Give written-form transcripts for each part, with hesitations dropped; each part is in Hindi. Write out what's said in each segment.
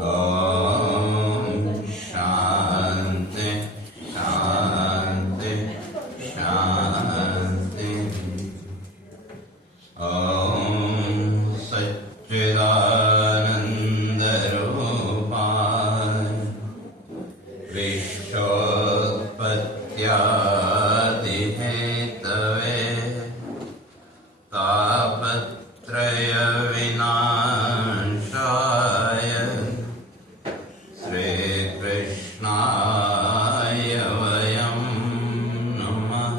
ओम शांति शांति शांति। ओम सच्चिदानंद रूपाय विश्वोत्पत्त्यादि हेतवे तापत्रय विनाशाय श्रीकृष्णाय वयं नमः।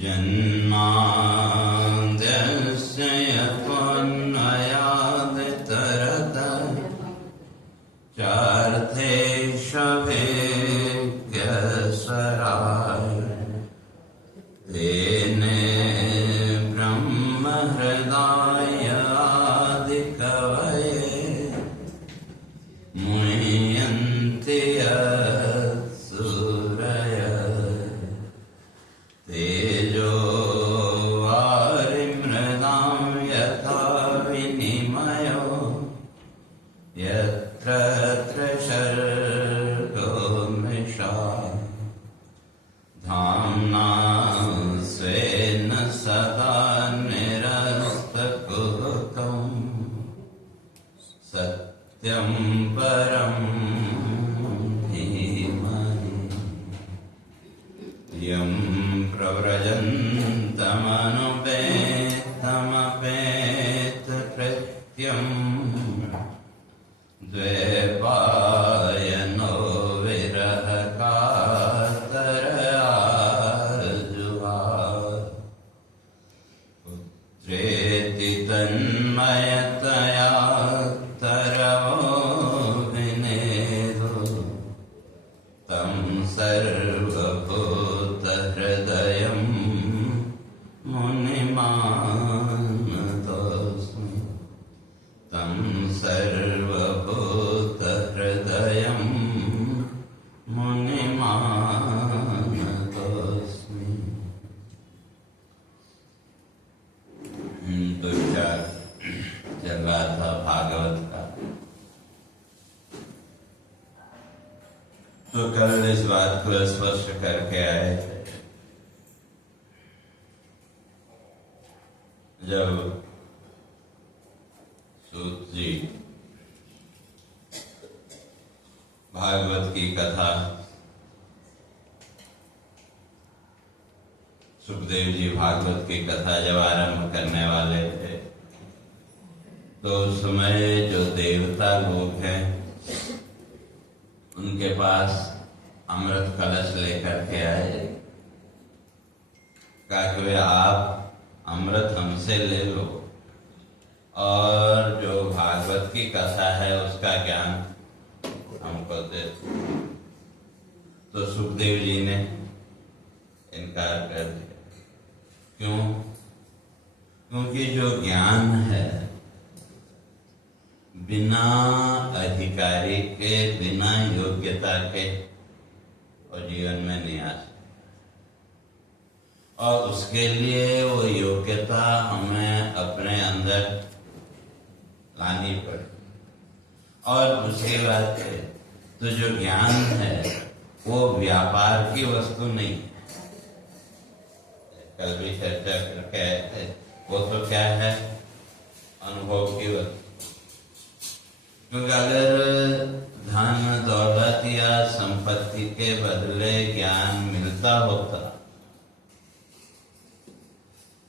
जन्माद्यस्य यतोऽन्वयादितरतश्चार्थेष्वभिज्ञस्वराय तेने ब्रह्महृदाय आदिकवये मुह्यन्ति यत्सूरयः। तेजो वारिमृदां यथा विनिमयो यत्र त्रिसर्गो मृषा धाम्ना स्वेन सदा निरस्तकुहकम् सत्यं परं धीमहि। यं प्रव्रजन्तमनुपेतमपेतकृत्यम् द्वैपायनो विरहकातराजुहाव पुत्रेति तन्मयतया तरवो विनेदो तं सर्वभूतहृदयं मुनिमानतोऽस्मि। तं सर्वभूतहृदयं मुनिमानतोऽस्मि। तो विचार चल रहा था भागवत का। तो कल इस बात को स्पष्ट करके आए थे जब सूत जी भागवत की कथा सुखदेव जी भागवत की कथा जब आरंभ करने वाले थे तो उस समय जो देवता लोग हैं उनके पास अमृत कलश लेकर के आए। कहा कि आप अमृत हमसे ले लो और जो भागवत की कथा है उसका ज्ञान हमको दे। तो सुखदेव जी ने इनकार कर दिया। क्यों? क्योंकि जो ज्ञान है बिना अधिकारी के बिना योग्यता के और जीवन में नहीं आ सकता और उसके लिए वो योग्यता हमें अपने अंदर लानी पड़े। और दूसरी बात है तो जो ज्ञान है वो व्यापार की वस्तु नहीं है। कल भी चर्चा करके आए थे वो तो क्या है अनुभव की वस्तु। क्योंकि अगर धन दौलत या संपत्ति के बदले ज्ञान मिलता होता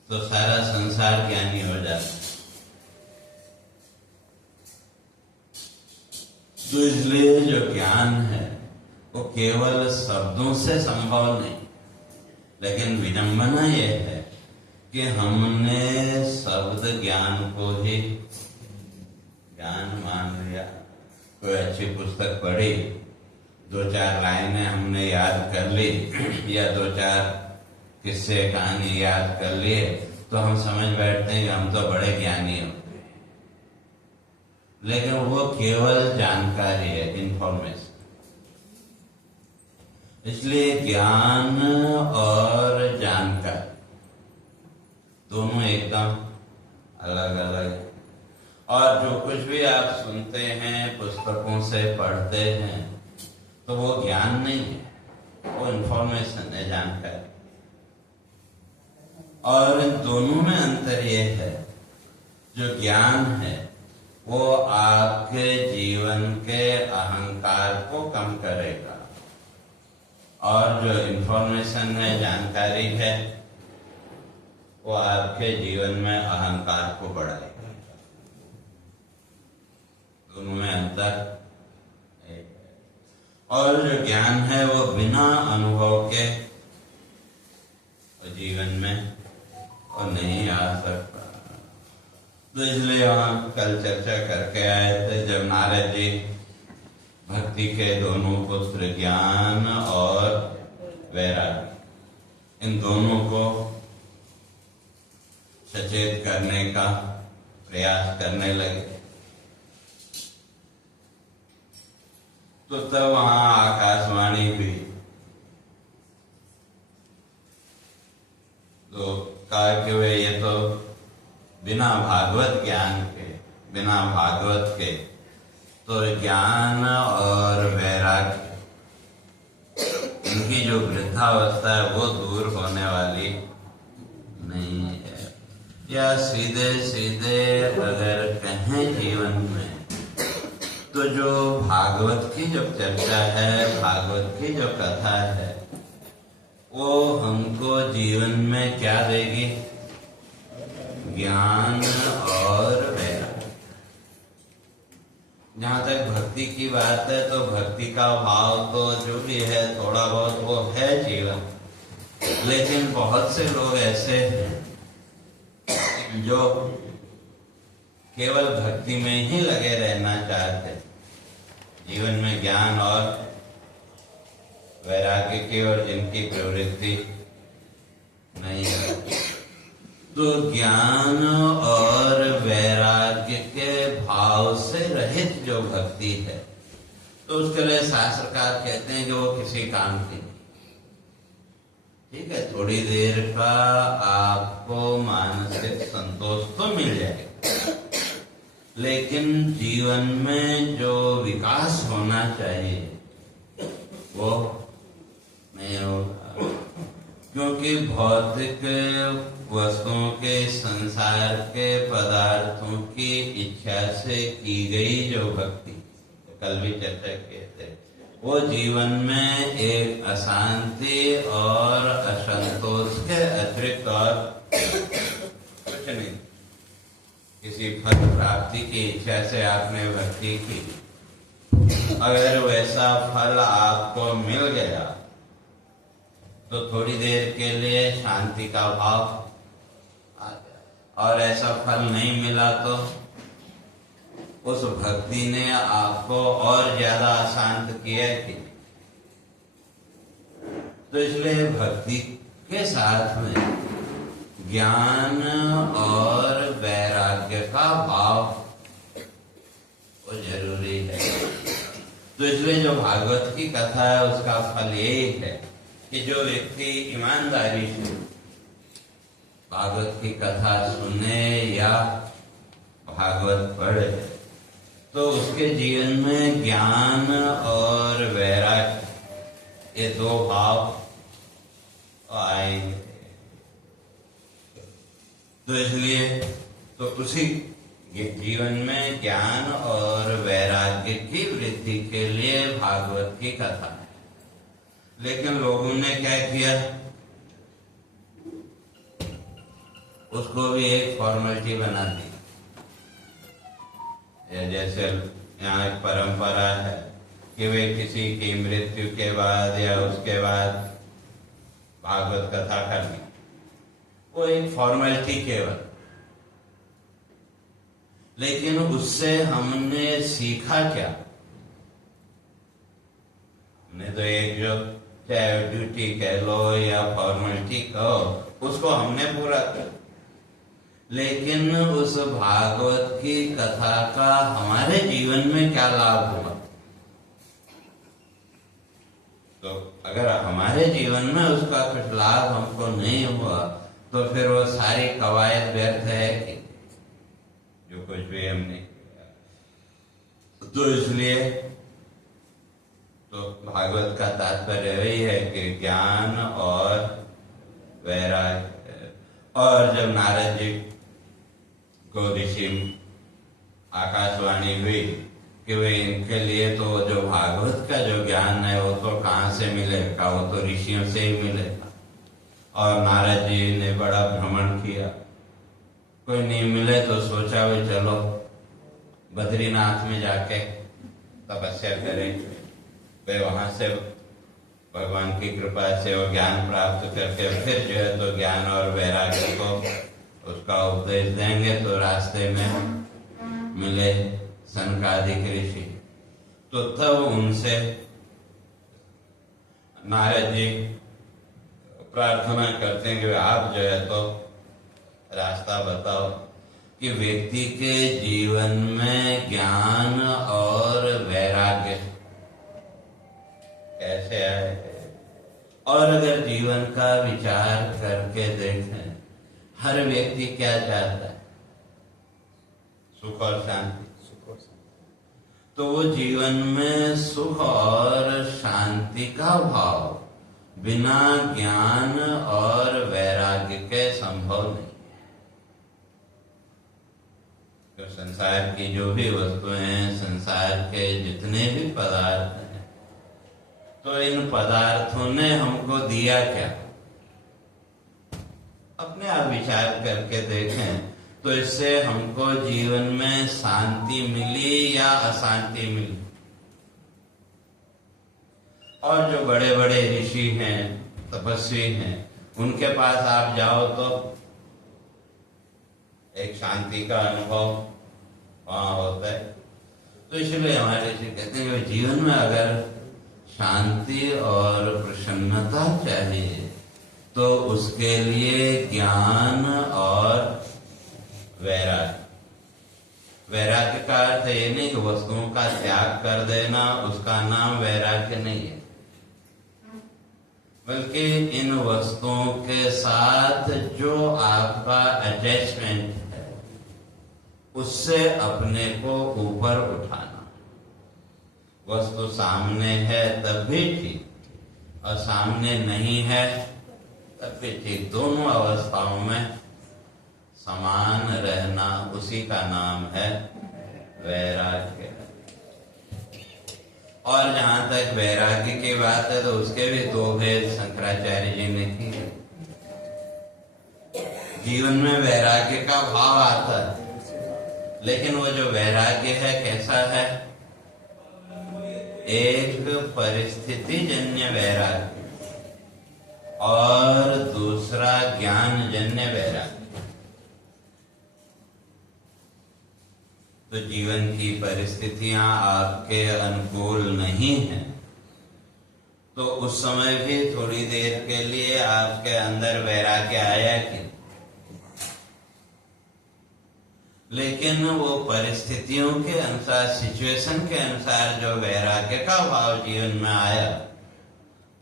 तो सारा संसार ज्ञानी हो जाता। तो इसलिए जो ज्ञान है वो केवल शब्दों से संभव नहीं, लेकिन विडंबना यह है कि हमने शब्द ज्ञान को ही ज्ञान मान लिया। कोई अच्छी पुस्तक पढ़ी, दो चार लाइनें हमने याद कर ली या दो चार किस्से कहानी याद कर लिए तो हम समझ बैठते हैं कि हम तो बड़े ज्ञानी हो। लेकिन वो केवल जानकारी है, इंफॉर्मेशन। इसलिए ज्ञान और जानकारी दोनों एकदम अलग अलग है। और जो कुछ भी आप सुनते हैं, पुस्तकों से पढ़ते हैं, तो वो ज्ञान नहीं है, वो इंफॉर्मेशन है, जानकारी। और इन दोनों में अंतर ये है, जो ज्ञान है वो आपके जीवन के अहंकार को कम करेगा, और जो इंफॉर्मेशन है, जानकारी है, वो आपके जीवन में अहंकार को बढ़ाएगा। दोनों में अंतर है। और जो ज्ञान है वो बिना अनुभव के जीवन में और नहीं आ सकता। तो इसलिए वहां कल चर्चा करके आए थे, जब नारद जी भक्ति के दोनों पुत्र ज्ञान और वैराग्य, इन दोनों को सचेत करने का प्रयास करने लगे, तो तब वहां आकाशवाणी हुई। तो कहा कि वे ये तो बिना भागवत ज्ञान के, बिना भागवत के तो ज्ञान और वैराग्य, इनकी जो वृद्धावस्था है वो दूर होने वाली नहीं है। या सीधे सीधे अगर कहें जीवन में, तो जो भागवत की जो चर्चा है, भागवत की जो कथा है, वो हमको जीवन में क्या देगी? ज्ञान और वैराग्य। जहाँ तक भक्ति की बात है, तो भक्ति का भाव तो जो भी है थोड़ा बहुत वो है जीवन, लेकिन बहुत से लोग ऐसे हैं जो केवल भक्ति में ही लगे रहना चाहते, जीवन में ज्ञान और वैराग्य की और जिनकी प्रवृत्ति नहीं है। तो ज्ञान और वैराग्य के भाव से रहित जो भक्ति है, तो उसके लिए शास्त्रकार कहते हैं कि वो किसी काम की नहीं। ठीक है, थोड़ी देर का आपको मानसिक संतोष तो मिल जाएगा, लेकिन जीवन में जो विकास होना चाहिए वो नहीं होगा, क्योंकि भौतिक वस्तुओं के, संसार के पदार्थों की इच्छा से की गई जो भक्ति, कल भी चर्चा किए थे, वो जीवन में एक अशांति और असंतोष के अतिरिक्त और कुछ नहीं। किसी फल प्राप्ति की इच्छा से आपने भक्ति की, अगर वैसा फल आपको मिल गया तो थोड़ी देर के लिए शांति का भाव आ गया, और ऐसा फल नहीं मिला तो उस भक्ति ने आपको और ज्यादा अशांत किया कि। तो इसलिए भक्ति के साथ में ज्ञान और वैराग्य का भाव वो जरूरी है। तो इसलिए जो भागवत की कथा है उसका फल यही है कि जो व्यक्ति ईमानदारी से भागवत की कथा सुने या भागवत पढ़े, तो उसके जीवन में ज्ञान और वैराग्य, ये दो भाव आएंगे। तो इसलिए तो उसी जीवन में ज्ञान और वैराग्य की वृद्धि के लिए भागवत की कथा है। लेकिन लोगों ने क्या किया, उसको भी एक फॉर्मेलिटी बना दी। जैसे यहाँ एक परंपरा है कि वे किसी की मृत्यु के बाद या उसके बाद भागवत कथा करनी, वो एक फॉर्मेलिटी केवल। लेकिन उससे हमने सीखा क्या? हमने तो एक जो चाहे ड्यूटी कह लो या फॉर्मेलिटी कहो, उसको हमने पूरा कर, लेकिन उस भागवत की कथा का हमारे जीवन में क्या लाभ हुआ? तो अगर हमारे जीवन में उसका कुछ लाभ हमको नहीं हुआ, तो फिर वो सारी कवायद व्यर्थ है कि जो कुछ भी हम नहीं किया। तो इसलिए तो भागवत का तात्पर्य यही है कि ज्ञान और वैराग्य। और जब नारद जी को ऋषि आकाशवाणी हुई कि वे इनके लिए तो जो भागवत का जो ज्ञान है वो तो कहाँ से मिलेगा, वो तो ऋषियों से ही मिलेगा। और नारद जी ने बड़ा भ्रमण किया, कोई नहीं मिले तो सोचा वे चलो बद्रीनाथ में जाके तपस्या करेंगे। वे वहां से भगवान की कृपा से वो ज्ञान प्राप्त करके फिर जो है तो ज्ञान और वैराग्य को उसका उपदेश देंगे। तो रास्ते में मिले सनकादिक ऋषि, तो तब उनसे नारद जी प्रार्थना करते हैं कि आप जो है तो रास्ता बताओ कि व्यक्ति के जीवन में ज्ञान और वैराग्य कैसे आए। और अगर जीवन का विचार करके देखें, हर व्यक्ति क्या चाहता है? सुख और शांति। तो वो जीवन में सुख और शांति का भाव बिना ज्ञान और वैराग्य के संभव नहीं। तो संसार की जो भी वस्तुएं हैं, संसार के जितने भी पदार्थ हैं, तो इन पदार्थों ने हमको दिया क्या? अपने आप विचार करके देखें तो इससे हमको जीवन में शांति मिली या अशांति मिली? और जो बड़े बड़े ऋषि हैं, तपस्वी हैं, उनके पास आप जाओ तो एक शांति का अनुभव वहां होता है। तो इसलिए हमारे ऋषि कहते हैं कि जीवन में अगर शांति और प्रसन्नता चाहिए तो उसके लिए ज्ञान और वैराग्य। वैराग्य का अर्थ ये नहीं कि वस्तुओं का त्याग कर देना, उसका नाम वैराग्य नहीं है, बल्कि इन वस्तुओं के साथ जो आपका अटैचमेंट है उससे अपने को ऊपर उठाना। वस्तु सामने है तब भी ठीक और सामने नहीं है तब भी ठीक, दोनों अवस्थाओं में समान रहना, उसी का नाम है वैराग्य। और जहां तक वैराग्य की बात है तो उसके भी दो भेद शंकराचार्य जी ने किए। जीवन में वैराग्य का भाव आता है, लेकिन वो जो वैराग्य है कैसा है? एक परिस्थिति जन्य वैराग्य और दूसरा ज्ञान जन्य वैराग्य। तो जीवन की परिस्थितियां आपके अनुकूल नहीं हैं, तो उस समय भी थोड़ी देर के लिए आपके अंदर वैराग्य आया कि, लेकिन वो परिस्थितियों के अनुसार, सिचुएशन के अनुसार जो वैराग्य का भाव जीवन में आया,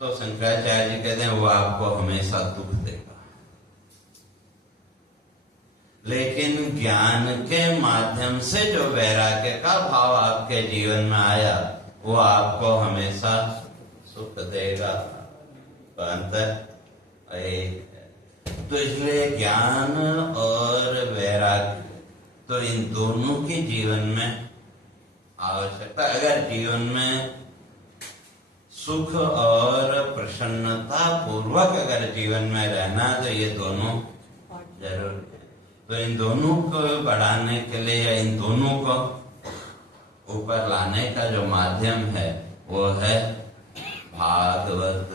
तो शंकराचार्य जी कहते हैं वो आपको हमेशा दुख देगा। लेकिन ज्ञान के माध्यम से जो वैराग्य का भाव आपके जीवन में आया वो आपको हमेशा सुख देगा। तो अंतर एक है। तो इसलिए ज्ञान और वैराग्य, तो इन दोनों की जीवन में आवश्यकता। अगर जीवन में सुख और प्रसन्नता पूर्वक अगर जीवन में रहना तो ये दोनों जरूर है। तो इन दोनों को बढ़ाने के लिए या इन दोनों को ऊपर लाने का जो माध्यम है वो है भागवत।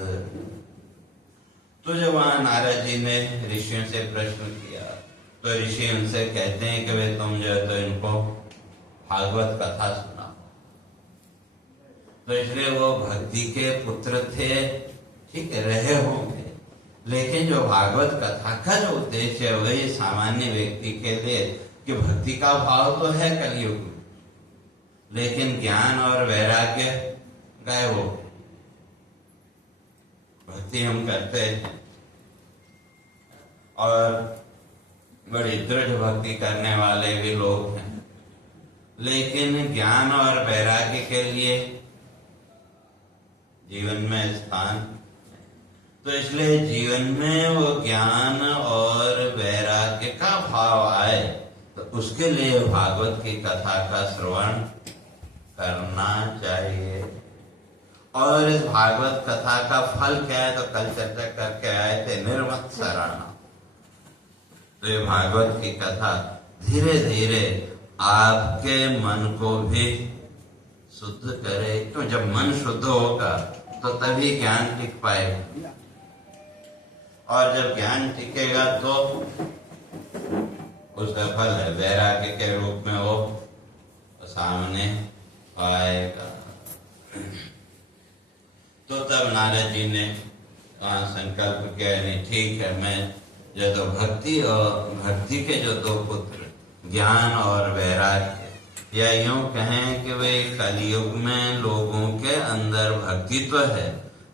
तो जब वहां नारद जी ने ऋषियों से प्रश्न किया तो ऋषि उनसे कहते हैं कि वे तुम जो है तो इनको भागवत कथा सुनाओ। तो इसलिए वो भक्ति के पुत्र थे, ठीक है, रहे होंगे, लेकिन जो भागवत कथा का जो उद्देश्य है वही सामान्य व्यक्ति के लिए कि भक्ति का भाव तो है कलयुग में, लेकिन ज्ञान और वैराग्य गए। वो भक्ति हम करते हैं और बड़ी दृढ़ भक्ति करने वाले भी लोग हैं, लेकिन ज्ञान और वैराग्य के लिए जीवन में स्थान। तो इसलिए जीवन में वो ज्ञान और वैराग्य का भाव आए, तो उसके लिए भागवत की कथा का श्रवण करना चाहिए। और इस भागवत कथा का फल क्या है, तो कल चर्चा करके आए थे, निर्मत्सरण। तो ये भागवत की कथा धीरे धीरे आपके मन को भी शुद्ध करे, क्यों जब मन शुद्ध होगा तो तभी ज्ञान टिक पाएगा, और जब ज्ञान टिकेगा तो उसका फल है वैराग्य के रूप में वो सामने आएगा। तो तब नारद जी ने संकल्प किया, नहीं ठीक है, मैं जो तो भक्ति के जो दो पुत्र ज्ञान और वैराग्य, या यूं कहें कि वे कलयुग में लोगों के अंदर भक्ति तो है,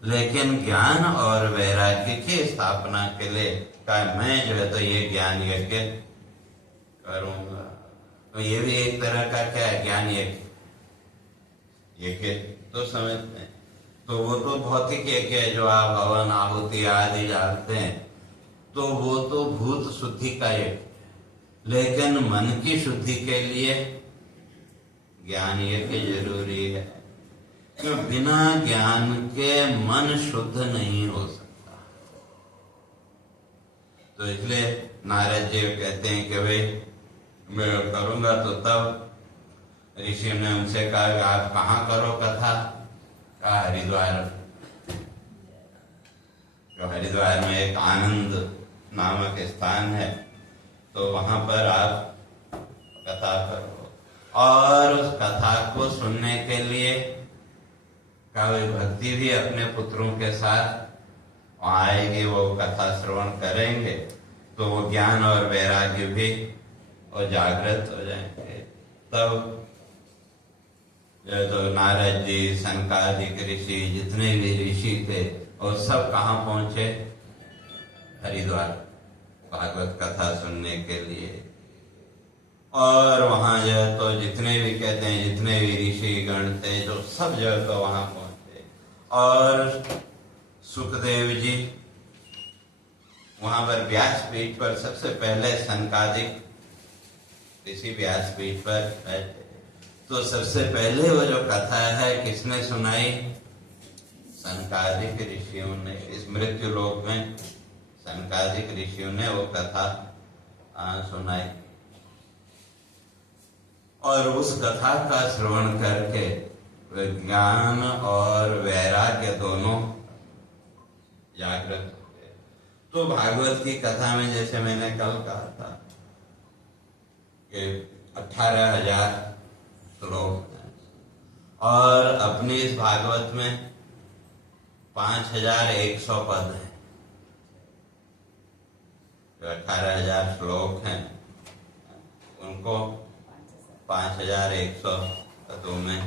लेकिन ज्ञान और वैराग्य की स्थापना के लिए का मैं जो है तो ये ज्ञान यज्ञ करूंगा। तो ये भी एक तरह का क्या है, ज्ञान यज्ञ तो समझते हैं। तो वो तो भौतिक यज्ञ है जो आप हवन आहुति आदि डालते हैं, तो वो तो भूत शुद्धि का यज्ञ, लेकिन मन की शुद्धि के लिए ज्ञान यज्ञ जरूरी है, क्यों बिना ज्ञान के मन शुद्ध नहीं हो सकता। तो इसलिए नारद जी कहते हैं कि भाई मैं करूंगा। तो तब ऋषि ने उनसे कहा, आप कहाँ करो कथा? कहा हरिद्वार। जो हरिद्वार में एक आनंद नामक स्थान है, तो वहां पर आप कथा करो। और उस कथा को सुनने के लिए काव्य भक्ति भी अपने पुत्रों के साथ आएगी, वो कथा श्रवण करेंगे, तो वो ज्ञान और वैराग्य भी और जागृत हो जाएंगे। तब तो नारद जी, सनकादिक ऋषि, जितने भी ऋषि थे, और सब कहाँ पहुंचे? हरिद्वार, भागवत कथा सुनने के लिए। और वहां जो है तो जितने भी कहते हैं, जितने भी ऋषि गण थे, जो सब जो है तो वहां पहुंचे। और सुखदेव जी वहां पर व्यासपीठ पर सबसे पहले सनकादिक ऋषि व्यासपीठ पर बैठे। तो सबसे पहले वो जो कथा है किसने सुनाई? सनकादिक ऋषियों ने। इस मृत्यु लोक में सनकादिक ऋषियों ने वो कथा सुनाई, और उस कथा का श्रवण करके ज्ञान और वैराग्य दोनों जागृत हो गए। तो भागवत की कथा में जैसे मैंने कल कहा था कि 18,000 श्लोक हैं, और अपनी इस भागवत में 5,100 पद हैं। जो 18,000 श्लोक हैं उनको 5,100 पदों में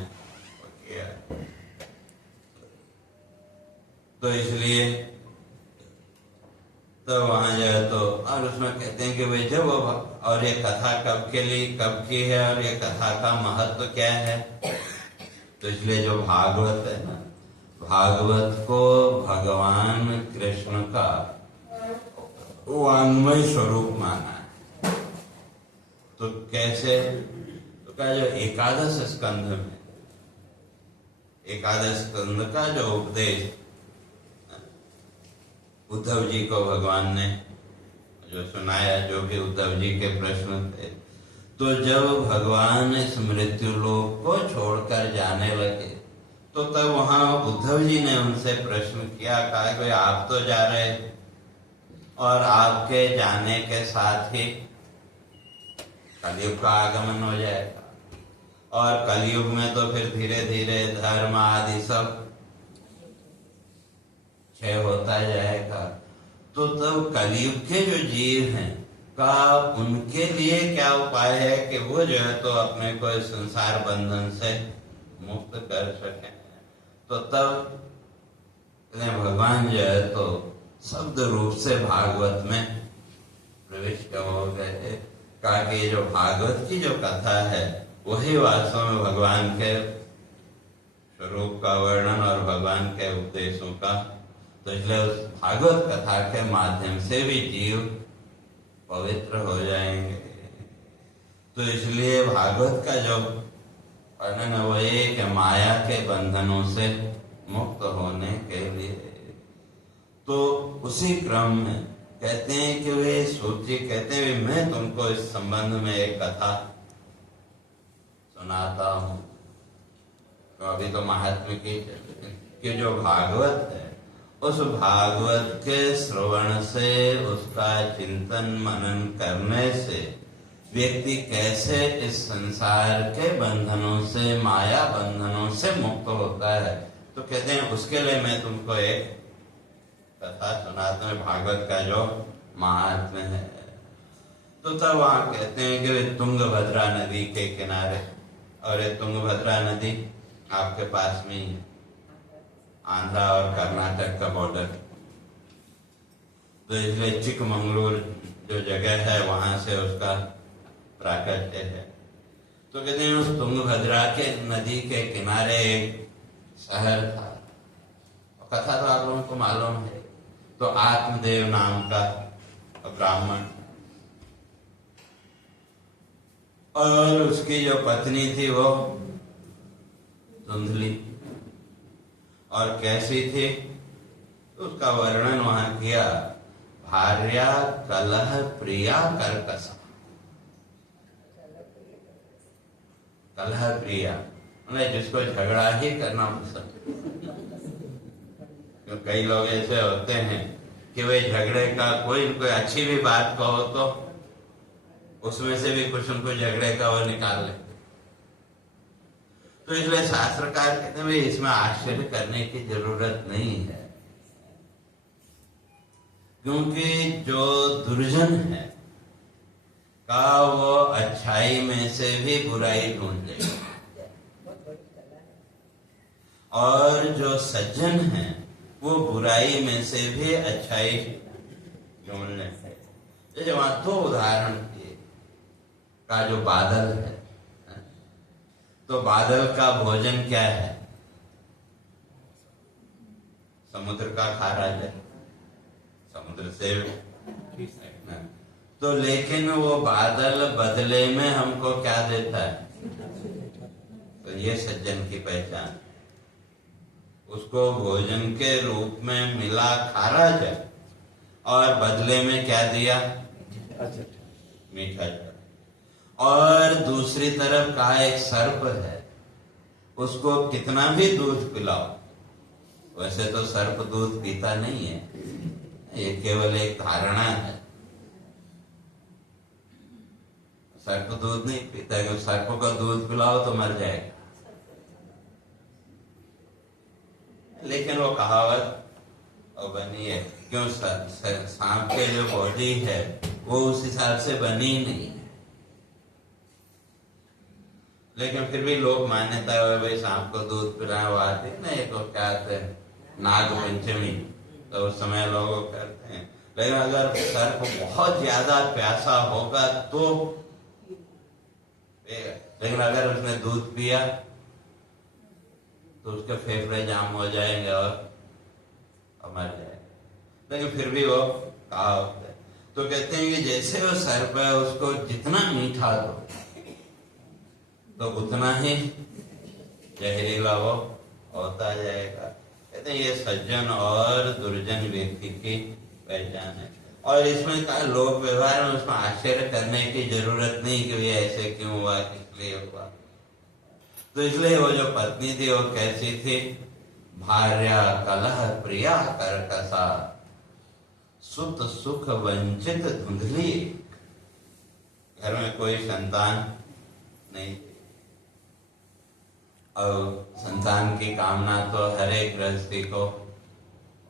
किया। तो इसलिए तो वहां जो है तो, और उसमें कहते हैं कि भाई जब वो, और ये कथा कब के लिए कब की है, और ये कथा का महत्व क्या है। तो इसलिए जो भागवत है ना, भागवत को भगवान कृष्ण का वाङ्मय स्वरूप माना है। तो कैसे? तो क्या, जो एकादश स्कंध में, एकादश स्कंध का जो उपदेश उद्धव जी को भगवान ने जो सुनाया, जो भी उद्धव जी के प्रश्न थे, तो जब भगवान इस मृत्यु लोक को छोड़कर जाने लगे, तो तब वहां उद्धव जी ने उनसे प्रश्न किया, कहा कि आप तो जा रहे, और आपके जाने के साथ ही कलयुग का आगमन हो जाएगा, और कलयुग में तो फिर धीरे धीरे धर्म आदि सब क्षय होता जाएगा। तो तब कलयुग के जो जीव हैं का उनके लिए क्या उपाय है कि वो जो है तो अपने को इस संसार बंधन से मुक्त कर सके। तो तब भगवान जो है तो शब्द रूप से भागवत में प्रविष्ट हो गए। कहा कि जो भागवत की जो कथा है वही वास्तव में भगवान के स्वरूप का वर्णन और भगवान के उपदेशों का। तो इसलिए उस भागवत कथा के माध्यम से भी जीव पवित्र हो जाएंगे। तो इसलिए भागवत का जो वर्णन है वो ये कि माया के बंधनों से मुक्त होने के लिए। तो उसी क्रम में कहते हैं कि वे सूची कहते हैं मैं तुमको इस संबंध में एक कथा सुनाता हूं। तो अभी तो महात्मा की जो भागवत है उस भागवत के श्रवण से, उसका चिंतन मनन करने से व्यक्ति कैसे इस संसार के बंधनों से, माया बंधनों से मुक्त होता है। तो कहते हैं उसके लिए मैं तुमको एक कथा सुनाते हैं भागवत का जो महात्म्य है। तो तब वहां कहते हैं कि तुंगभद्रा नदी के किनारे, और ये तुंगभद्रा नदी आपके पास में ही है, आंध्रा और कर्नाटक का बॉर्डर। तो इसलिए चिकमंगलूर जो जगह है वहां से उसका प्राकट्य है। तो कहते हैं उस तुंगभद्रा के नदी के किनारे एक शहर था। कथा तो आप लोगों को मालूम है। तो आत्मदेव नाम का ब्राह्मण और उसकी जो पत्नी थी वो धुंधली, और कैसी थी उसका वर्णन वहां किया। भार्या कलह प्रिया कर्कशा। कलह प्रिया मतलब जिसको झगड़ा ही करना पसंद। तो कई लोग ऐसे होते हैं कि वे झगड़े का कोई अच्छी भी बात कहो तो उसमें से भी कुछ उनको झगड़े का वो निकाल लेते। तो इसलिए शास्त्रकार कहते हैं इसमें आश्चर्य करने की जरूरत नहीं है, क्योंकि जो दुर्जन है का वो अच्छाई में से भी बुराई ढूंढ लेगा, और जो सज्जन है वो बुराई में से भी अच्छाई ढूंढ लेते। जैसे वहां दो उदाहरण दिए का जो बादल है, तो बादल का भोजन क्या है? समुद्र का खारा जल, समुद्र से। तो लेकिन वो बादल बदले में हमको क्या देता है? तो ये सज्जन की पहचान। उसको भोजन के रूप में मिला खारा जल, और बदले में क्या दिया? मीठा जल। और दूसरी तरफ कहा एक सर्प है, उसको कितना भी दूध पिलाओ, वैसे तो सर्प दूध पीता नहीं है, ये केवल एक धारणा है। सर्प दूध नहीं पीता है, सर्प को दूध पिलाओ तो मर जाएगा। लेकिन वो कहावत बनी है, क्यों? सांप के जो बॉडी है वो उस हिसाब से बनी नहीं है, लेकिन फिर भी लोग मान्यता है भाई सांप को दूध पिलाए। वो आते नहीं तो क्या कहते हैं नाग पंचमी, तो उस समय लोग करते हैं। लेकिन अगर सर्प बहुत ज्यादा प्यासा होगा तो, लेकिन अगर उसने दूध पिया तो उसके फेफड़े जाम हो जाएंगे और मर जाएगा। लेकिन फिर भी वो कहा होता है। तो कहते हैं कि जैसे वो सर्प है उसको जितना मीठा दो तो उतना ही जहरीला वो होता जाएगा। कहते हैं ये सज्जन और दुर्जन व्यक्ति की पहचान है। और इसमें का लोक व्यवहार में उसमें आश्चर्य करने की जरूरत नहीं कि ये ऐसे क्यों हुआ, किस लिए हुआ। तो इसलिए वो जो पत्नी थी वो कैसी थी? भार्या कलह प्रिया कर्कशा, सुत सुख वंचित धुंधली। घर में कोई संतान नहीं थी, और संतान की कामना तो हर एक गृहस्थी को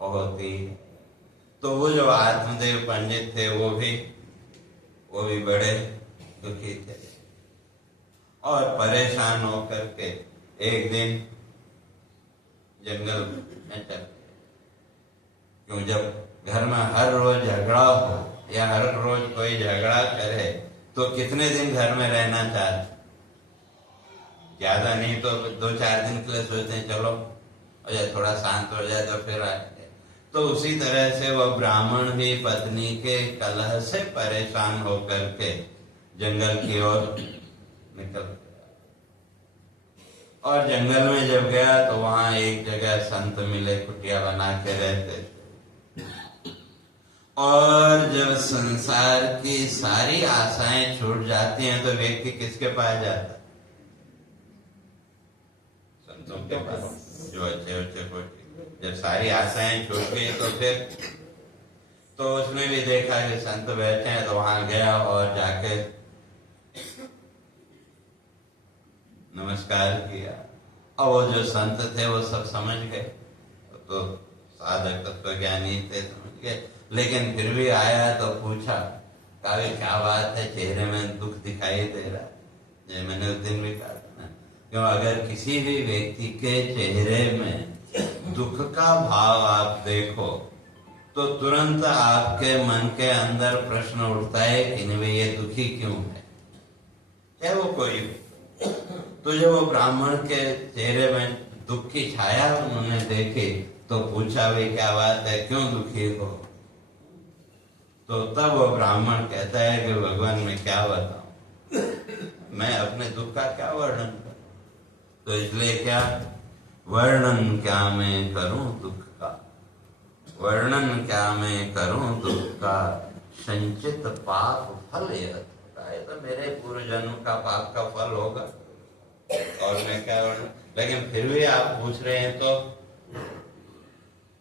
होती है। तो वो जो आत्मदेव पंडित थे वो भी बड़े दुखी थे, और परेशान होकर के एक दिन जंगल में चल गए। क्यों? जब घर में हर रोज झगड़ा हो या हर रोज कोई झगड़ा करे तो कितने दिन घर में रहना चाहते? ज्यादा नहीं तो 2-4 दिन के लिए सोचते हैं चलो हो जाए, थोड़ा शांत हो जाए तो फिर आए। तो उसी तरह से वह ब्राह्मण भी पत्नी के कलह से परेशान होकर के जंगल की ओर निकल गया। और जंगल में जब गया तो वहां एक जगह संत मिले, कुटिया बना के रहते थे। और जब संसार की सारी आशाएं छूट जाती हैं तो व्यक्ति किसके पास जाता है? संतों के पास, जो अच्छे कोटि। जब सारी आशाएं छूट गई तो फिर तो उसने भी देखा कि संत बैठे हैं, तो वहां गया और जाके नमस्कार किया। और वो जो संत थे वो सब समझ गए, तो साधक तत्वज्ञानी थे, समझ गए। लेकिन फिर भी आया तो पूछा, कहा क्या बात है, चेहरे में दुख दिखाई दे रहा है। जैसे मैंने उस दिन भी कहा था ना, क्यों अगर किसी भी व्यक्ति के चेहरे में दुख का भाव आप देखो तो तुरंत आपके मन के अंदर प्रश्न उठता है कि नहीं ये दुखी क्यों है, चाहे वो कोई भी। तो जब वो ब्राह्मण के चेहरे में दुख की छाया उन्होंने देखी तो पूछा भाई क्या बात है, क्यों दुखी हो? तो तब वो ब्राह्मण कहता है कि भगवान मैं क्या बताऊं, मैं अपने दुख का क्या वर्णन करूं? तो इसलिए क्या वर्णन क्या मैं करूं दुख का, वर्णन क्या मैं करूं दुख का, संचित पाप फल यह तो मेरे पूर्व जन्म का पाप का फल होगा, और मैं क्या वर्णन। लेकिन फिर भी आप पूछ रहे हैं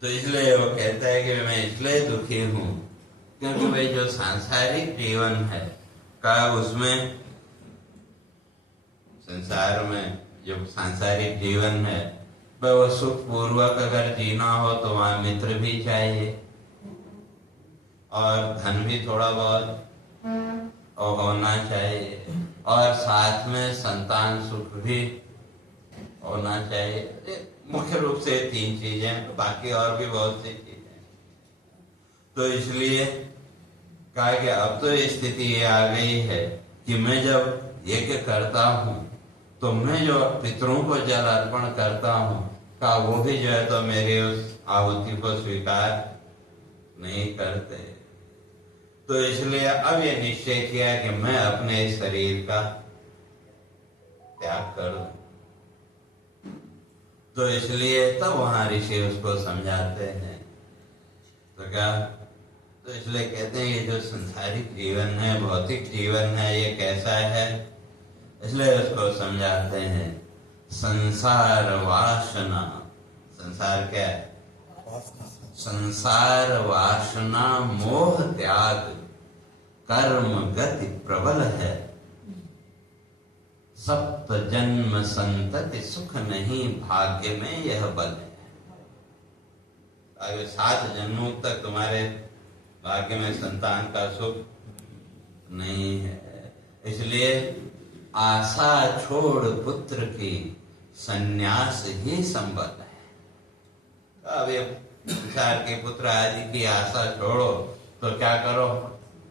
तो इसलिए वो कहता है कि मैं इसलिए दुखी हूं क्योंकि भाई जो सांसारिक जीवन है का उसमें संसार में जो सांसारिक जीवन है वो सुख पूर्वक अगर जीना हो तो वहां मित्र भी चाहिए और धन भी थोड़ा बहुत और होना चाहिए, और साथ में संतान सुख भी होना चाहिए। मुख्य रूप से 3 चीजें, बाकी और भी बहुत सी चीजें। तो इसलिए कहा कि अब तो स्थिति ये आ गई है कि मैं जब यज्ञ करता हूँ तो मैं जो पितरों को जल अर्पण करता हूँ का वो भी जो है तो मेरी उस आहुति को स्वीकार नहीं करते। तो इसलिए अब ये निश्चय किया कि मैं अपने शरीर का त्याग करूं। तो इसलिए तब वहां ऋषि उसको समझाते हैं। तो क्या, तो इसलिए कहते हैं ये जो संसारिक जीवन है, भौतिक जीवन है, ये कैसा है, इसलिए उसको समझाते हैं। संसार वासना, संसार क्या है? संसार वासना मोह त्याग कर्म गति प्रबल है, सप्त जन्म संतति सुख नहीं भाग्य में यह बल है। अगर 7 जन्मों तक तुम्हारे भाग्य में संतान का सुख नहीं है, इसलिए आशा छोड़ पुत्र की संन्यास ही संबल है। अब ये संसार के पुत्र आदि की आशा छोड़ो तो क्या करो,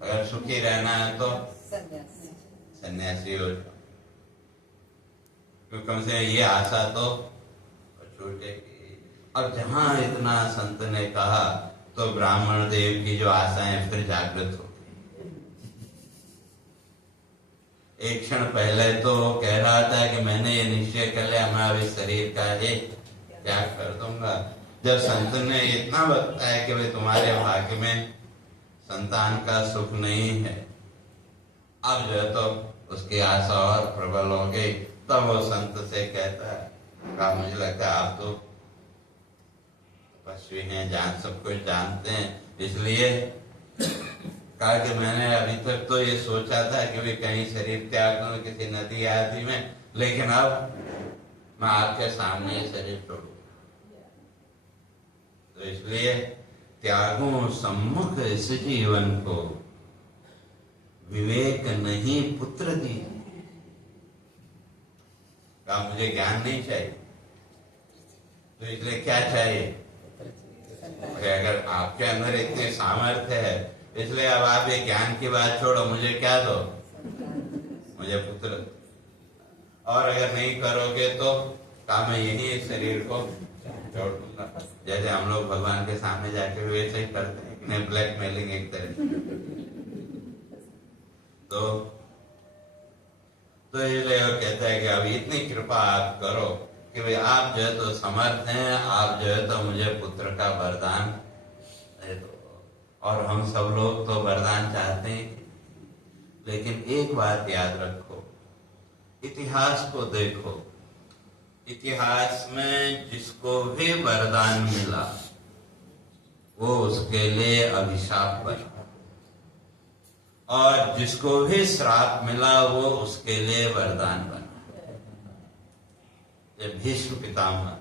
अगर सुखी रहना है तो सन्यासी हो जाओ, क्योंकि कम से ये आशा तो छूटेगी। और जहां इतना संत ने कहा तो ब्राह्मण देव की जो आशाएं फिर जागृत हो गई। एक क्षण पहले तो कह रहा था कि मैंने ये निश्चय कर लिया मैं अब इस शरीर का ही त्याग कर दूंगा। जब संत ने इतना बताया कि भाई तुम्हारे भाग्य में संतान का सुख नहीं है, अब जो है तो उसकी आशा और प्रबल हो गई। तब वो संत से कहता है, मुझे लगता है आप तो तपस्वी हैं, सब कुछ जानते हैं, इसलिए कहा कि मैंने अभी तक तो ये सोचा था कि भाई कहीं शरीर त्याग करूं किसी नदी आदि में, लेकिन अब मैं आपके सामने ये शरीर छोड़ू। तो इसलिए त्यागों सम्मुख इस जीवन को, विवेक नहीं पुत्र दी। कहा मुझे ज्ञान नहीं चाहिए, तो इसलिए क्या चाहिए? अगर आपके अंदर इतने सामर्थ्य है, इसलिए अब आप ये ज्ञान की बात छोड़ो, मुझे क्या दो? मुझे पुत्र। और अगर नहीं करोगे तो काम है यही इस शरीर को छोड़ दूंगा। जैसे हम लोग भगवान के सामने जाके वैसे ही करते हैं, ब्लैकमेलिंग एक तरह। तो इसलिए वो कहता है कि अब इतनी कृपा आप करो कि भाई आप जो है तो समर्थ हैं, आप जो है तो मुझे पुत्र का वरदान दे दो। और हम सब लोग तो वरदान चाहते हैं, लेकिन एक बात याद रखो, इतिहास को देखो। इतिहास में जिसको भी वरदान मिला वो उसके लिए अभिशाप बना, और जिसको भी श्राप मिला वो उसके लिए वरदान बना। ये भीष्म पितामह,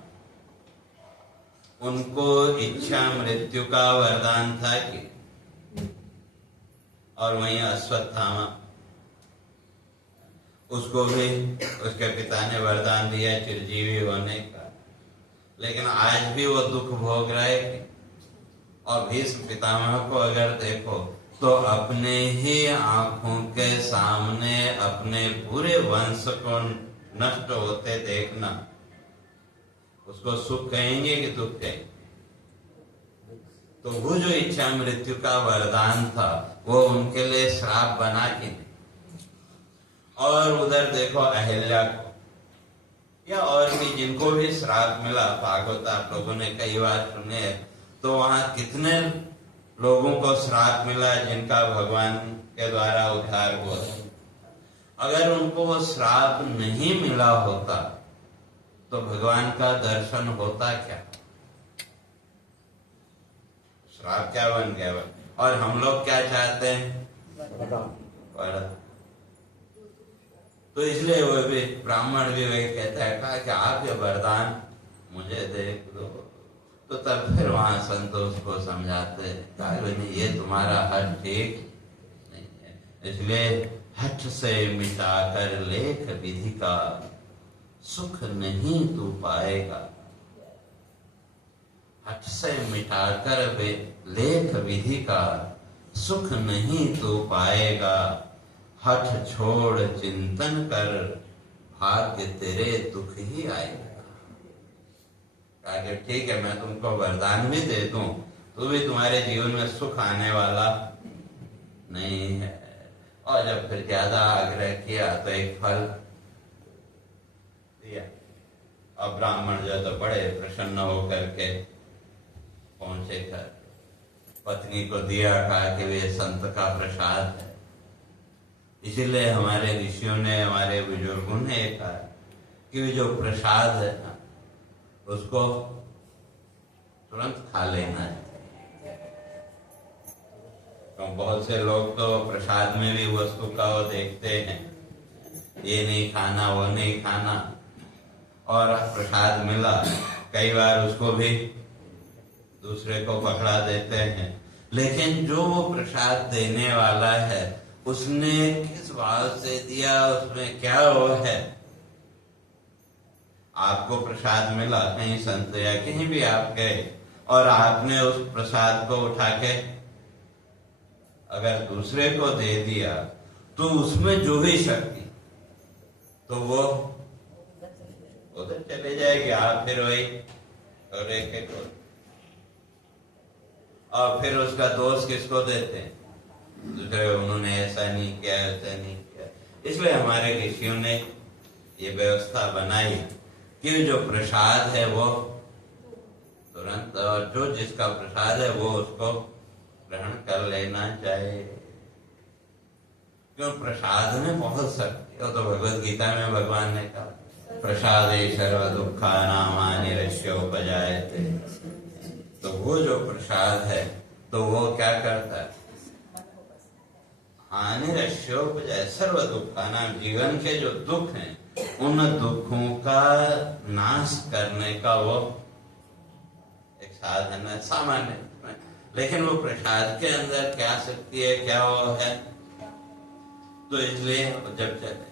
उनको इच्छा मृत्यु का वरदान था कि, और वहीं अश्वत्थामा, उसको भी उसके पिता ने वरदान दिया चिरंजीवी होने का, लेकिन आज भी वो दुख भोग रहा है। और भीष्म पितामह को अगर देखो तो अपने ही आंखों के सामने अपने पूरे वंश को नष्ट होते देखना, उसको सुख कहेंगे कि दुख कहेंगे? तो वो जो इच्छा मृत्यु का वरदान था वो उनके लिए श्राप बना कि नहीं? और उधर देखो अहिल्या को, या और भी जिनको भी श्राप मिला, भागवत आप लोगों ने कई बार सुने, तो वहां कितने लोगों को श्राप मिला जिनका भगवान के द्वारा उद्धार हुआ। अगर उनको वो श्राप नहीं मिला होता तो भगवान का दर्शन होता क्या? श्राप क्या बन गया? और हम लोग क्या चाहते हैं? वरदान। तो इसलिए वो भी ब्राह्मण भी वही कहता है, कहा कि आप ये वरदान मुझे दे दो। तो तब फिर वहां संतोष को समझाते, नहीं ये तुम्हारा हठ ठीक नहीं है, इसलिए हठ से मिटाकर लेख विधि का सुख नहीं तू पाएगा। हठ से मिटाकर वे लेख विधि का सुख नहीं तू पाएगा। हठ छोड़ चिंतन कर भाग्य तेरे दुख ही आएगा। कहा ठीक है, मैं तुमको वरदान भी दे दूं तो भी तुम्हारे जीवन में सुख आने वाला नहीं है। और जब फिर ज्यादा आग्रह किया तो एक फल दिया। अब ब्राह्मण जो तो बड़े प्रसन्न होकर के पहुंचे घर, पत्नी को दिया, कहा कि वे संत का प्रसाद है। इसीलिए हमारे ऋषियों ने, हमारे बुजुर्गों ने कहा कि जो प्रसाद है ना उसको तुरंत खा लेना है। तो बहुत से लोग तो प्रसाद में भी वस्तु का वो देखते हैं, ये नहीं खाना वो नहीं खाना, और प्रसाद मिला कई बार उसको भी दूसरे को पकड़ा देते हैं। लेकिन जो वो प्रसाद देने वाला है उसने किस भाव से दिया, उसमें क्या वो है। आपको प्रसाद मिला कहीं संत या कहीं भी आप गए और आपने उस प्रसाद को उठा के अगर दूसरे को दे दिया तो उसमें जो भी शक्ति तो वो उधर चले जाएगी। आप फिर वही और फिर उसका दोष किसको देते हैं? दूसरे, उन्होंने ऐसा नहीं किया, ऐसा नहीं किया। इसलिए हमारे ऋषियों ने ये व्यवस्था बनाई कि जो प्रसाद है वो तुरंत, और जो जिसका प्रसाद है वो उसको ग्रहण कर लेना चाहिए। क्यों? प्रसाद में बहुत शक्ति है। तो भगवत गीता में भगवान ने कहा प्रसादे सर्व दुखानां हानिरस्योपजायते। तो वो जो प्रसाद है तो वो क्या करता है? हानिरस्योपजाय सर्व दुखानां, जीवन के जो दुख हैं उन दुखों का नाश करने का वो एक साधन है सामान्य। लेकिन वो प्रसाद के अंदर क्या शक्ति है, क्या वो है? तो इसलिए जब चले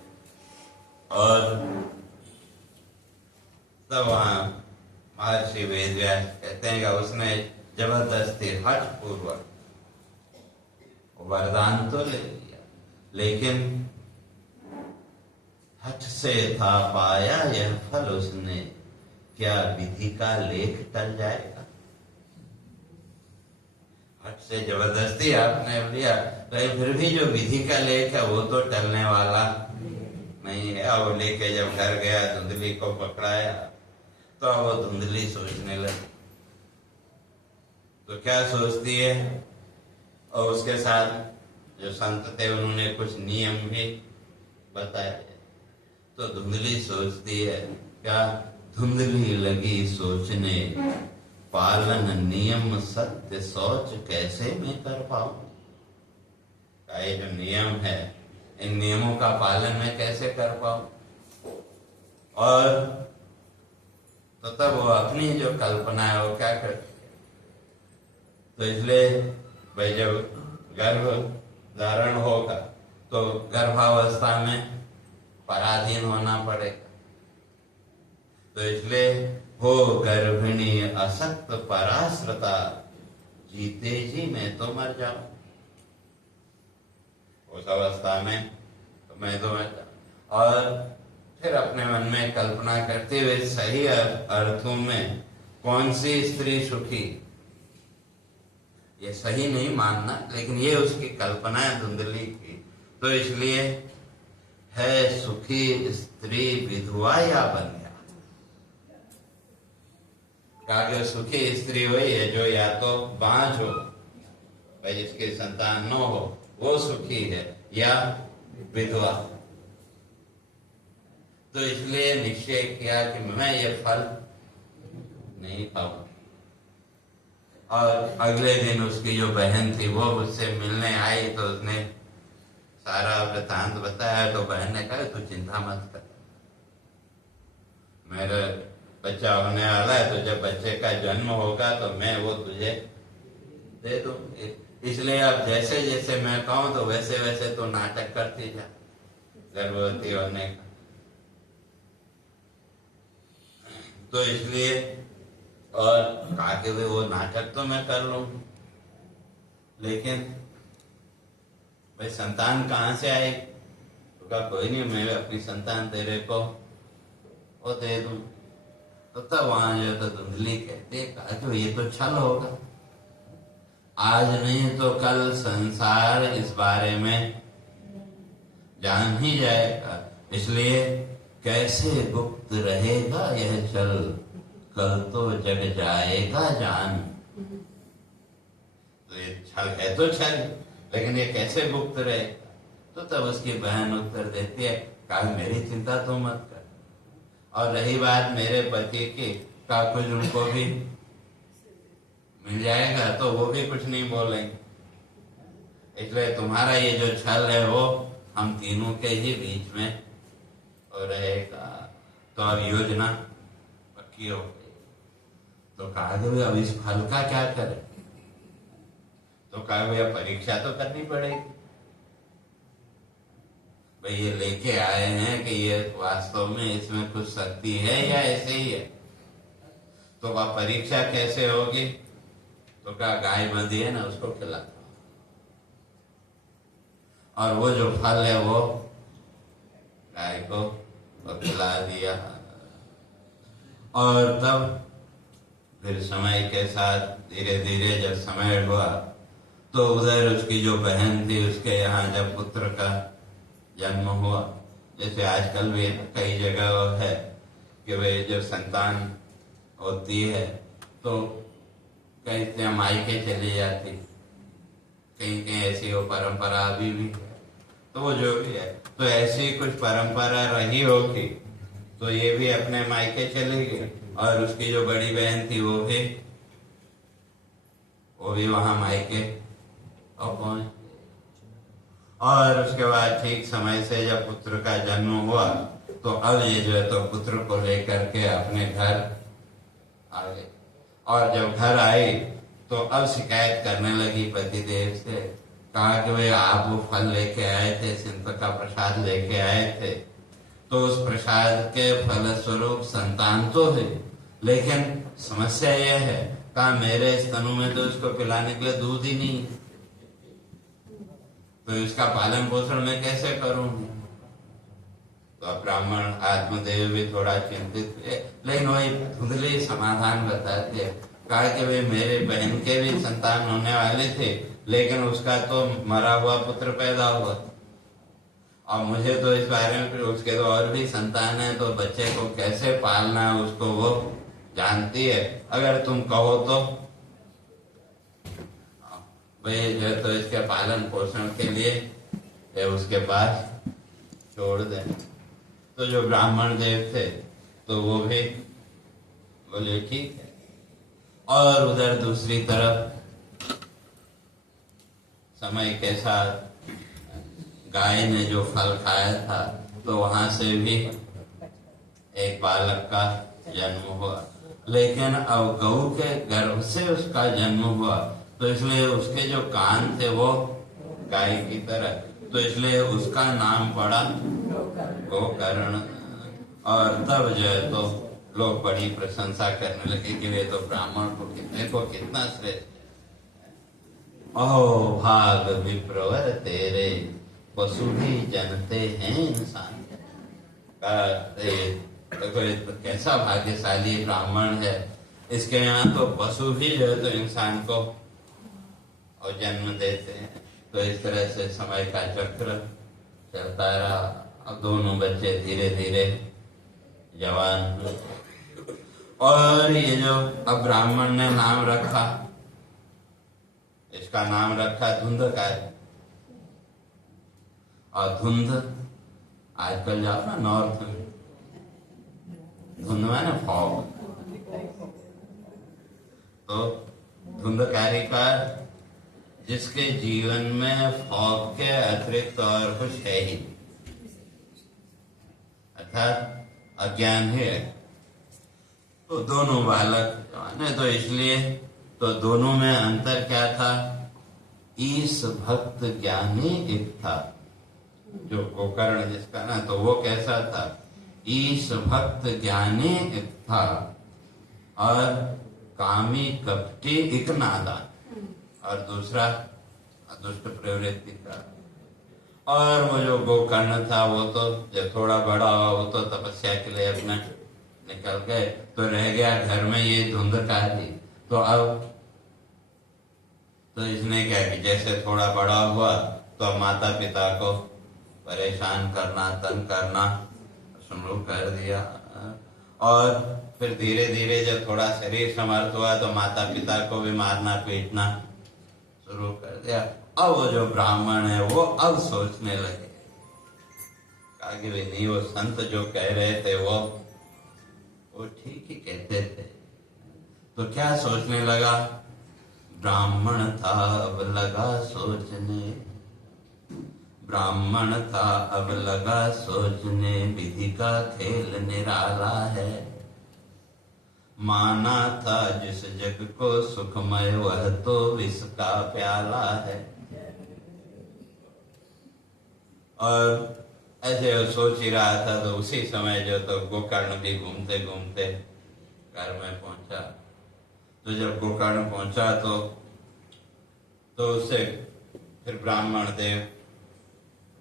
और तब वहां महर्षि वेदव्यास कहते हैं कि उसने जबरदस्ती हठ पूर्वक वरदान तो ले लिया, लेकिन हठ से था पाया यह फल उसने, क्या विधि का लेख टल जाएगा। हठ से जबरदस्ती आपने लिया, तो फिर भी जो विधि का लेख है वो तो टलने वाला नहीं है। अब लेके जब घर गया, धुंधली को पकड़ाया, तो अब वो धुंधली सोचने लगी। तो क्या सोचती है, और उसके साथ जो संत थे उन्होंने कुछ नियम भी बताए। तो धुंधली सोचती है, क्या धुंधली लगी सोचने, पालन नियम सत्य सोच कैसे मैं कर पाऊं। ये जो नियम है, इन नियमों का पालन मैं कैसे कर पाऊं। और तो तब वो अपनी जो कल्पना है वो क्या करती है, तो इसलिए भाई जब गर्भ धारण होगा तो गर्भावस्था में पराधीन होना पड़ेगा। तो इसलिए हो गर्भिणी असक्त पराश्रता, जीते जी मैं तो मर जाऊं। उस अवस्था में तो मैं तो मर जाऊं। और फिर अपने मन में कल्पना करते हुए सही अर्थों में कौन सी स्त्री सुखी, ये सही नहीं मानना, लेकिन ये उसकी कल्पना है धुंधली की। तो इसलिए है सुखी स्त्री विधवा या बंध्या। कहा कि सुखी स्त्री वही है जो या तो बांझ हो, भाई जिसकी संतान न हो, वो सुखी है, या विधवा। तो इसलिए निश्चय किया कि मैं ये फल नहीं खाऊं। और अगले दिन उसकी जो बहन थी वो उससे मिलने आई, तो उसने सारा वृतांत बताया। तो बहन ने कहा तू चिंता मत कर, मेरा बच्चा होने वाला है, तो जब बच्चे का जन्म होगा तो मैं वो तुझे दे दूंगी। इसलिए अब जैसे जैसे मैं कहूं तो वैसे वैसे तो नाटक करती जा गर्भवती होने का। तो इसलिए और कहा कि वो नाटक तो मैं कर लूंगी, लेकिन भाई संतान कहाँ से आई। तो कहा कोई नहीं, मैं अपनी संतान तेरे को वो दे दूं। तो तब वहां जो तो धुंधली कहते, कहा कि ये तो छल होगा, आज नहीं तो कल संसार इस बारे में जान ही जाएगा। इसलिए कैसे गुप्त रहेगा यह छल, कल तो जग जाएगा जान। तो ये छल है तो छल, लेकिन ये कैसे गुप्त रहेगा। तो तब उसकी बहन उत्तर देती है, कहा मेरी चिंता तो मत कर, और रही बात मेरे पति की, का कुछ उनको भी मिल जाएगा तो वो भी कुछ नहीं बोलेंगे। इसलिए तुम्हारा ये जो छल है वो हम तीनों के ही बीच में रहेगा। तो अब योजना पक्की हो गई। तो कहा कि अब इस फल का क्या करें। तो कहा भैया परीक्षा तो करनी पड़ेगी, भाई ये लेके आए हैं कि ये वास्तव में इसमें कुछ शक्ति है या ऐसे ही है। तो वह परीक्षा कैसे होगी। तो कहा गाय बंधी है ना, उसको खिला, और वो जो फल है वो गाय को खिला दिया। और तब फिर समय के साथ धीरे धीरे जब समय हुआ, तो उधर उसकी जो बहन थी उसके यहाँ जब पुत्र का जन्म हुआ, जैसे आजकल भी कई जगह है कि वे जब संतान होती है तो कहीं मायके चली जाती, कहीं कहीं ऐसी वो परंपरा अभी भी है। तो वो जो भी है, तो ऐसी कुछ परंपरा रही होगी, तो ये भी अपने मायके चली गई, और उसकी जो बड़ी बहन थी वो भी वहां मायके और पहुंच। और उसके बाद ठीक समय से जब पुत्र का जन्म हुआ, तो अब ये जो है तो पुत्र को लेकर के अपने घर आ गए। और जब घर आई तो अब शिकायत करने लगी पतिदेव से, कहा कि भाई आप वो फल लेके आए थे, सिंध का प्रसाद लेके आए थे, तो उस प्रसाद के फलस्वरूप संतान तो है, लेकिन समस्या यह है, कहा मेरे स्तनों में तो इसको पिलाने के लिए दूध ही नहीं है, तो इसका पालन पोषण मैं कैसे करूंगी। तो ब्राह्मण आत्मदेव भी थोड़ा चिंतित हुए, लेकिन वही धुंधली समाधान बताते हैं। कहा कि भाई मेरे बहन के भी संतान होने वाले थे, लेकिन उसका तो मरा हुआ पुत्र पैदा हुआ, और मुझे तो इस बारे में, फिर उसके तो और भी संतान है, तो बच्चे को कैसे पालना है उसको वो जानती है। अगर तुम कहो तो भाई जो तो इसके पालन पोषण के लिए उसके पास छोड़ दे। तो जो ब्राह्मण देव थे तो वो भी बोले ठीक है। और उधर दूसरी तरफ समय के साथ गाय ने जो फल खाया था, तो वहां से भी एक बालक का जन्म हुआ, लेकिन अब गऊ के गर्भ से उसका जन्म हुआ, तो इसलिए उसके जो कान थे वो गाय की तरह, तो इसलिए उसका नाम पड़ा गोकर्ण। और तब जो है तो लोग बड़ी प्रशंसा करने लगे कि वे तो ब्राह्मण को कितना श्रेष्ठ। अहो भाग विप्रवर तेरे, पशु भी जनते हैं इंसान। तो कैसा भाग्यशाली ब्राह्मण है, इसके यहाँ तो पशु भी जो है तो इंसान को और जन्म देते हैं। तो इस तरह से समय का चक्र चलता रहा। अब दोनों बच्चे धीरे धीरे जवान हुए, और ये जो अब ब्राह्मण ने नाम रखा, इसका नाम रखा धुंधकार। और धुंध आजकल जाओ ना नॉर्थ में, धुंध में ना फॉग, तो धुंधकारी का जिसके जीवन में फॉग के अतिरिक्त और कुछ है ही, अर्थात अज्ञान है। तो दोनों बालक जवान, तो इसलिए तो दोनों में अंतर क्या था? ईश भक्त ज्ञानी एक था, जो गोकर्ण जिसका ना, तो वो कैसा था? ईश भक्त ज्ञानी एक था, और कामी कपटी एक नादान, और दूसरा दुष्ट प्रवृत्ति का। और वो जो गोकर्ण था वो तो जब थोड़ा बड़ा हुआ, वो तो तपस्या के लिए अपने निकल गए, तो रह गया घर में ये धुंधकारी। तो अब तो इसने क्या कि जैसे थोड़ा बड़ा हुआ तो अब माता पिता को परेशान करना, तंग करना शुरू कर दिया। और फिर धीरे धीरे जब थोड़ा शरीर समर्थ हुआ तो माता पिता को भी मारना पीटना शुरू कर दिया। अब वो जो ब्राह्मण है वो अब सोचने लगे, कहा कि नहीं, वो संत जो कह रहे थे वो ठीक ही कहते थे। तो क्या सोचने लगा? ब्राह्मण था अब लगा सोचने, ब्राह्मण था अब लगा सोचने, विधि का खेल निराला है। माना था जिस जग को सुखमय, वह तो विष का प्याला है। और ऐसे वो सोच ही रहा था, तो उसी समय जो तो गोकर्ण भी घूमते घूमते घर में पहुंचा। तो जब गोकर्ण पहुंचा तो उससे फिर ब्राह्मण देव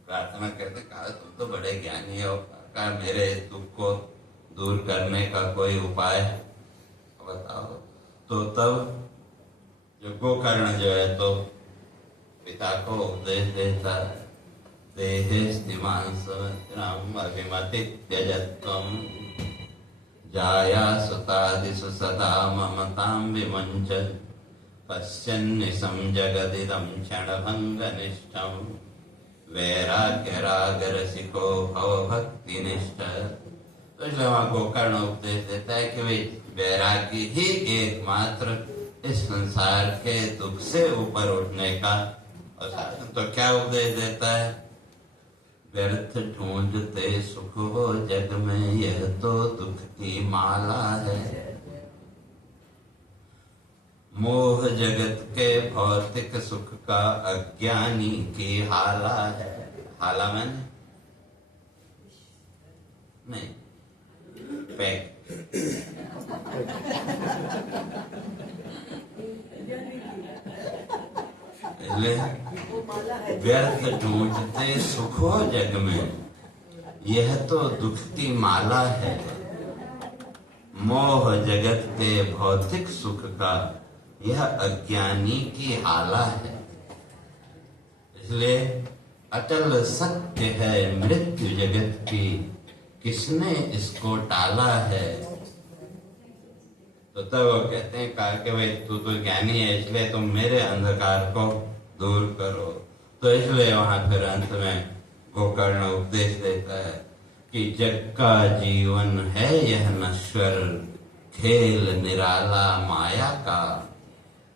प्रार्थना करते, कहा तुम तो बड़े ज्ञानी हो, कहा मेरे दुख को दूर करने का कोई उपाय बताओ। तो तब जो गोकर्ण जो है तो पिता को उपदेश देता है, देहेस्तिमान् समग्रम् अभिमति त्यजत्वम्, जाया सुतादिषु सदा ममतां विमुञ्चत्, पश्यन्निशं जगदिदं क्षणभङ्गनिष्ठम्, वैराग्यरागरसिको भवभक्तिनिष्ठ। तो इसलिए वहां गोकर्ण उपदेश देता है कि भाई वैराग्य ही एकमात्र इस संसार के दुख से ऊपर उठने का साधन। तो क्या उपदेश देता है? व्यर्थ ढूंढते सुख हो जग में, यह तो दुख की माला है। मोह जगत के भौतिक सुख का अज्ञानी की हाला है। हाला मैंने नहीं, पैक। व्यर्थ ढूंढते सुख हो जग में, यह तो दुख की माला है, मोह जगत के भौतिक सुख का यह अज्ञानी की हाला है। इसलिए अटल सत्य है मृत्यु जगत की, किसने इसको टाला है। तो तब वो कहते हैं कहा कि भाई तू तो ज्ञानी है, इसलिए तुम मेरे अंधकार को दूर करो। तो इसलिए वहां फिर अंत में गोकर्ण उपदेश देता है कि जग का जीवन है यह नश्वर, खेल निराला माया का,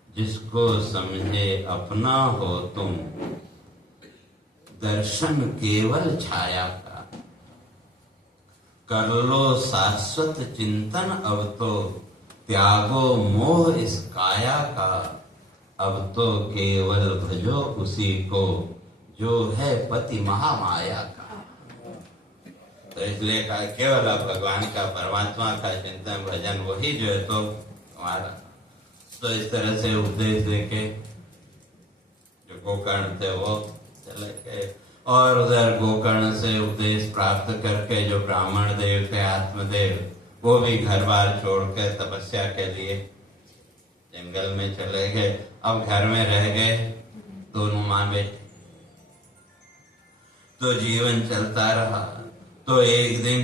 जिसको समझे अपना हो तुम, दर्शन केवल छाया का। कर लो शाश्वत चिंतन अब तो, त्यागो मोह इस काया का, अब तो केवल भजो उसी को, जो है पति महामाया का। तो इसलिए कहा केवल अब भगवान का, परमात्मा का चिंतन भजन, वही जो है तो हमारा। तो इस तरह से उपदेश देके जो गोकर्ण थे वो चले गए, और उधर गोकर्ण से उपदेश प्राप्त करके जो ब्राह्मण देव थे आत्मदेव, वो भी घर बार छोड़कर तपस्या के लिए जंगल में चले गए। अब घर में रह गए दोनों माँ बेटे, तो जीवन चलता रहा। तो एक दिन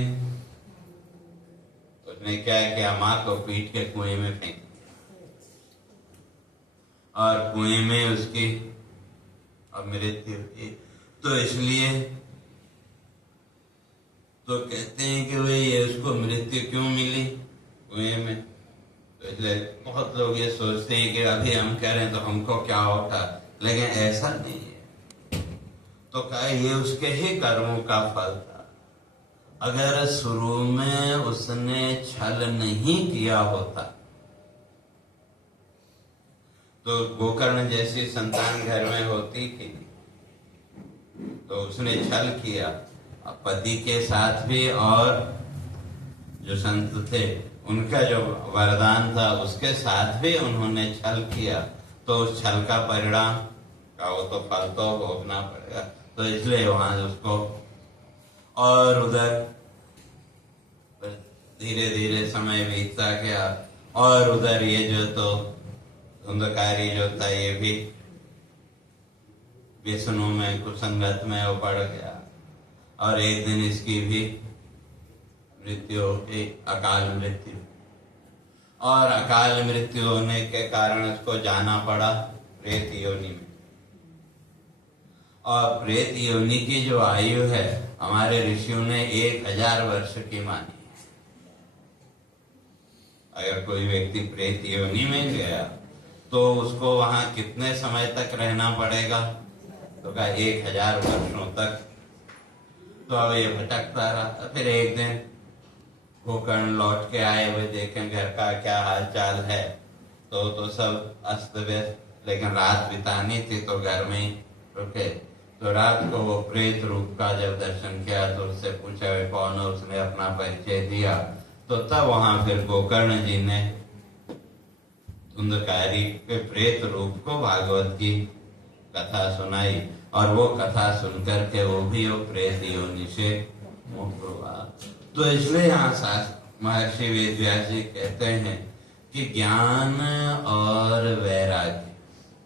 उसने क्या किया, माँ को पीट के कुएं में फेंक, और कुएं में उसकी मृत्यु हुई। तो इसलिए तो कहते हैं कि भाई ये उसको मृत्यु क्यों मिली कुएं में। तो इसलिए बहुत लोग ये सोचते हैं कि अभी हम कह रहे हैं तो हमको क्या होगा, लेकिन ऐसा नहीं है। तो कहा ये उसके ही कर्मों का फल था। अगर शुरू में उसने छल नहीं किया होता तो गोकर्ण जैसी संतान घर में होती थी। तो उसने छल किया पति के साथ भी, और जो संत थे उनका जो वरदान था उसके साथ भी उन्होंने छल किया। तो उस छल का परिणाम का वो तो फल तो भोगना पड़ेगा। तो इसलिए वहां उसको, और उधर धीरे धीरे समय बीतता गया, और उधर ये जो तो धुंधकारी जो था ये भी व्यसनों में कुसंगत में वो पड़ गया, और एक दिन इसकी भी मृत्यु हो गई, अकाल मृत्यु। और अकाल मृत्यु होने के कारण उसको जाना पड़ा प्रेत योनि में। और प्रेत योनि की जो आयु है हमारे ऋषियों ने 1000 वर्ष की मानी। अगर कोई व्यक्ति प्रेत योनि में गया तो उसको वहां कितने समय तक रहना पड़ेगा, तो कहा 1000 वर्षों तक। तो अब ये भटकता रहा। फिर एक दिन गोकर्ण लौट के आए हुए, देखें घर का क्या हाल चाल है, तो सब अस्त व्यस्त, लेकिन रात बितानी थी तो घर में ही रुके। तो रात को वो प्रेत रूप का जब दर्शन किया तो उससे पूछा वे कौन है, उसने अपना परिचय दिया। तो तब वहां फिर गोकर्ण जी ने धुंधकारी के प्रेत रूप को भागवत की कथा सुनाई, और वो कथा सुनकर के वो भी वो प्रेत योनि से मुक्त हुआ। तो इसलिए यहाँ महर्षि वेदव्यास जी कहते हैं कि ज्ञान और वैराग्य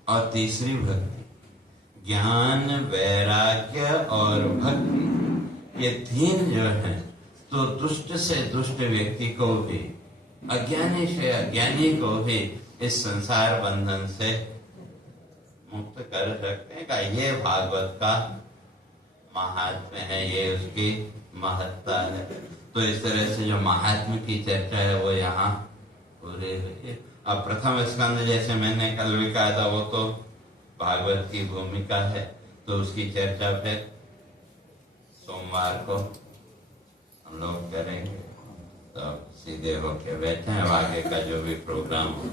और तीसरी भक्ति, ज्ञान वैराग्य और भक्ति, ये तीन जो है तो दुष्ट से दुष्ट व्यक्ति को भी, अज्ञानी से अज्ञानी को भी इस संसार बंधन से मुक्त कर सकते हैं। का ये भागवत का महात्म्य है, ये उसकी महत्ता है। तो इस तरह से जो महात्म्य की चर्चा है वो यहाँ पूरी हुई। अब प्रथम स्कंद जैसे मैंने कल भी कहा था वो तो भागवत की भूमिका है, तो उसकी चर्चा फिर सोमवार को हम लोग करेंगे। तो सीधे होके बैठे हैं, आगे का जो भी प्रोग्राम हो।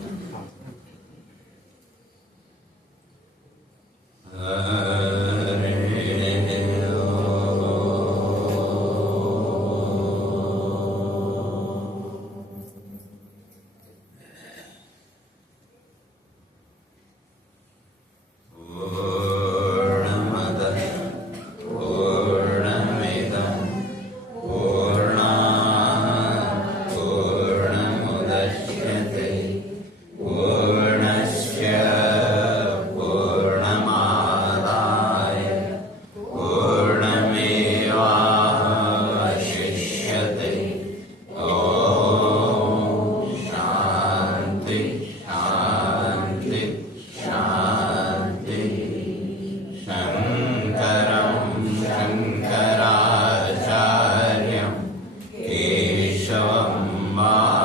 माँ